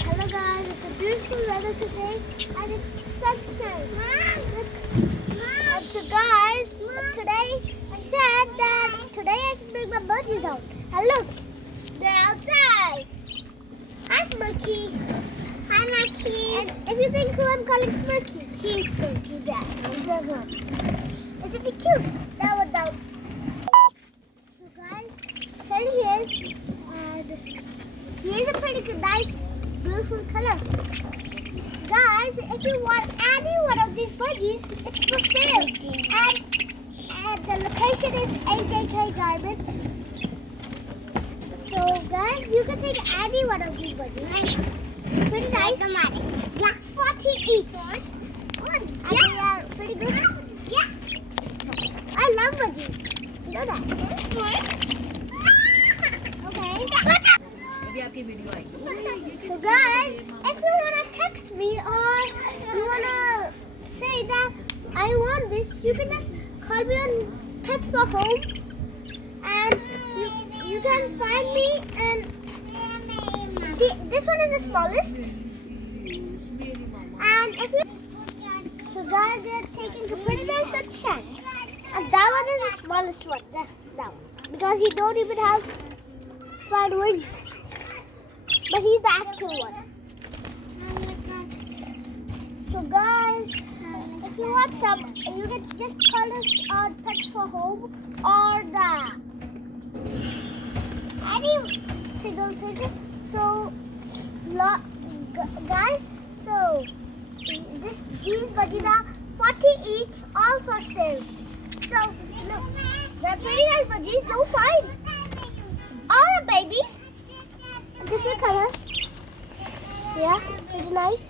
Hello guys, it's a beautiful weather today and it's sunshine. So guys, today I said that today I can bring my budgies out. And look, they're outside. Hi Smirky. Hi Smirky. And if you think who I'm calling Smirky, he's Smirky Dad. This one. Isn't he cute? That one down. So guys, here he is. And he is a pretty good, nice, beautiful color. Guys, if you want any one of these budgies, it's for sale. And the location is AJK Garments. So guys, you can take any one of these budgies. Pretty nice. Yeah, 40 each. And they are pretty good. Yeah. I love budgies. You know that. Okay. So guys, if you want to text me or you want to say that I want this, you can just call me on Pets for Home and you can find me, and this one is the smallest. And if you, so guys, they're taking a pretty nice sunshine. And that one is the smallest one, that one, because he don't even have 5 wings. But he's the active one. So guys, if you want some, you can just call us on Pets for Home or the any single thing. So guys, so these budgies are 40 each, all for sale. So look, they're pretty nice budgies, don't find. All the babies. Different colors. Yeah, pretty nice.